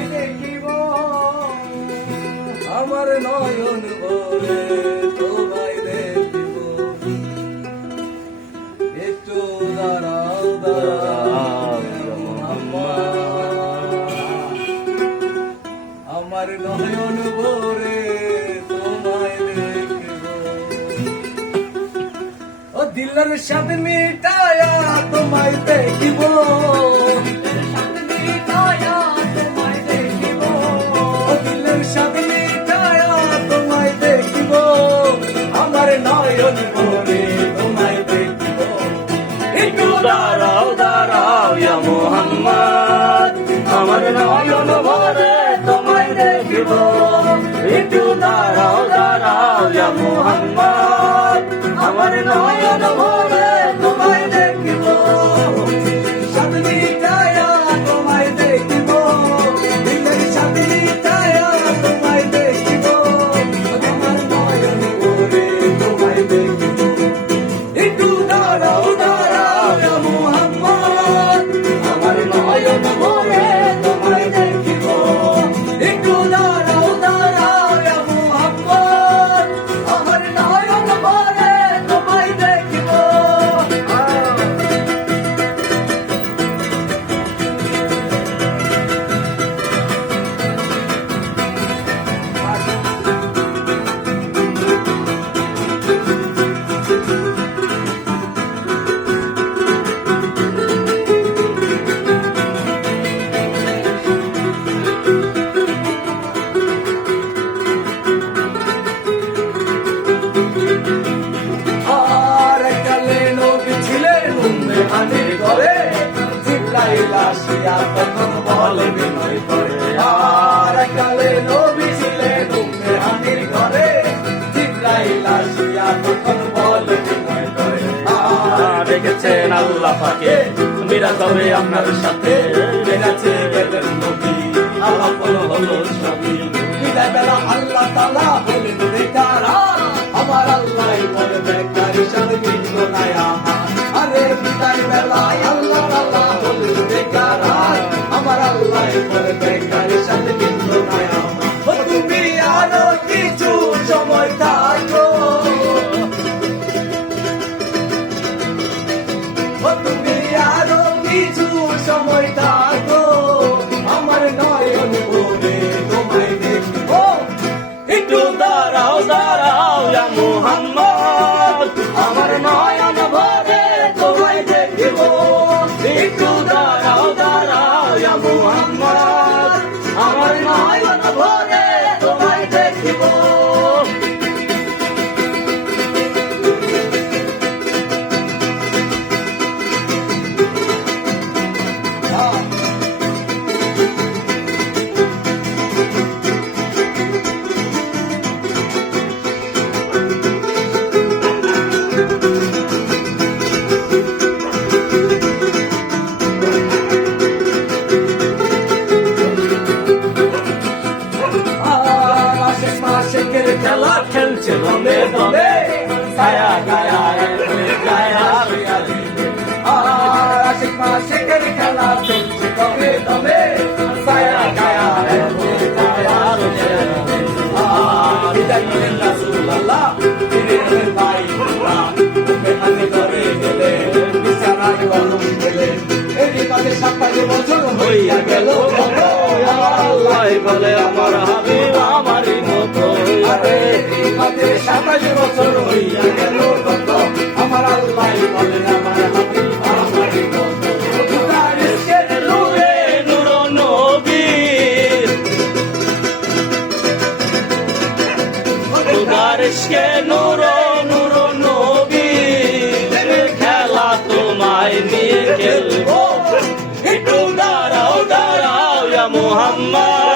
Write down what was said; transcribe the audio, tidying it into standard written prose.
তোমায় দেখিব, আমার নয়ন ভরে তোমায় দেখিব, একটু দাঁড়াও দাঁড়াও আমার নয়ন ভরে তোমায় দেখিব। ও দিলের স্বাদ মিটায়া তোমায় দেখিব, স্বাদ মিটায়া তোমায় দেখিব, ও দিলের স্বাদ মিটায়া তোমায় দেখিব, আমার নয়ন ভরে তোমায় দেখিব। একটু দাঁড়াও দাঁড়াও ইয়া মুহাম্মদ, আমার নয়ন ভরে তোমায় দেখিব। একটু দাঁড়াও দাঁড়াও ইয়া মুহাম্মদ, আমার নয়ন ভরে তোমায় দেখিব। স্বাদ মিটায়া তোমায় দেখিব, দিলের স্বাদ মিটায়া তোমায় দেখিব, আমার নয়ন ভরে তোমায় দেখিব। একটু দাঁড়াও দাঁড়াও ইয়া মুহাম্মদ, আমার নয়ন ভরে তোমায় দেখিব। একটু দাঁড়াও দাঁড়াও ইয়া মুহাম্মদ, আমার নয়ন ভরে তোমায় দেখিব। আর কালে নবী ছিলেন উম্মেহানির ঘরে, জিবরাইল আসিয়া তখন বলে বিনয় করে। আর কালে নবী ছিলেন উম্মেহানির ঘরে, জিবরাইল আসিয়া তখন বলে বিনয় করে। দেখেছেন আল্লাহ পাকে মীরা কবে আপনার সাথে বেড়াচ্ছে গেলেন নবী, আলাপ হলো সবই। বিদায় বেলা আল্লাহ তাআলা বলেন বেকার, আমার আল্লাহ বলে বেকার সাথে মিটল না আমার। আরে বিদায় বেলা আল্লাহ তাআলা বলেন বেকার, আমার আল্লাহ বলে বেকার সাথে মিটল না আমার। ও তুমি আরো কিছু সময় থাকো, ও তুমি আরো কিছু সময় থাকো, আমার নয়ন ভরে তোমায় দেখিব। একটু দাঁড়াও দাঁড়াও ইয়া মুহাম্মদ, আমার নয়ন ভরে তোমায় দেখিব। একটু দাঁড়াও দাঁড়াও ইয়া মুহাম্মদ, আমার নয়ন ভরে তোমায় দেখিব। আশেক মাশেকের খেলা খেলছে দমে দমে, ছায়া গায়া গায়া আশেক মাশেকের খেলা চলছে দমে দমে, ছায়া গায়া বিদায় নিলেন রাসূলুল্লাহ, ফিরে এলেন বাইতুল্লাহ। উম্মেহানি ঘরে গেলেন, বিছানায় গরম গেলেন, এরই মাঝে ২৭ বছর হইয়া গেল কত। আল্লাহ বলে আমার হাবিব আমারই মতো। আরে এই মাঝে ২৭ বছর হইয়া গেল কত, আমার আল্লাহ বলেন আমার হাবিব আমারই মতো। খোদার ইশকের নূরে নূর নবী, খোদার ইশকে নূর নূর নবী, খেলা তোমায় নিয়ে খেলবো। একটু দাঁড়াও দাঁড়াও ইয়া মুহাম্মদ,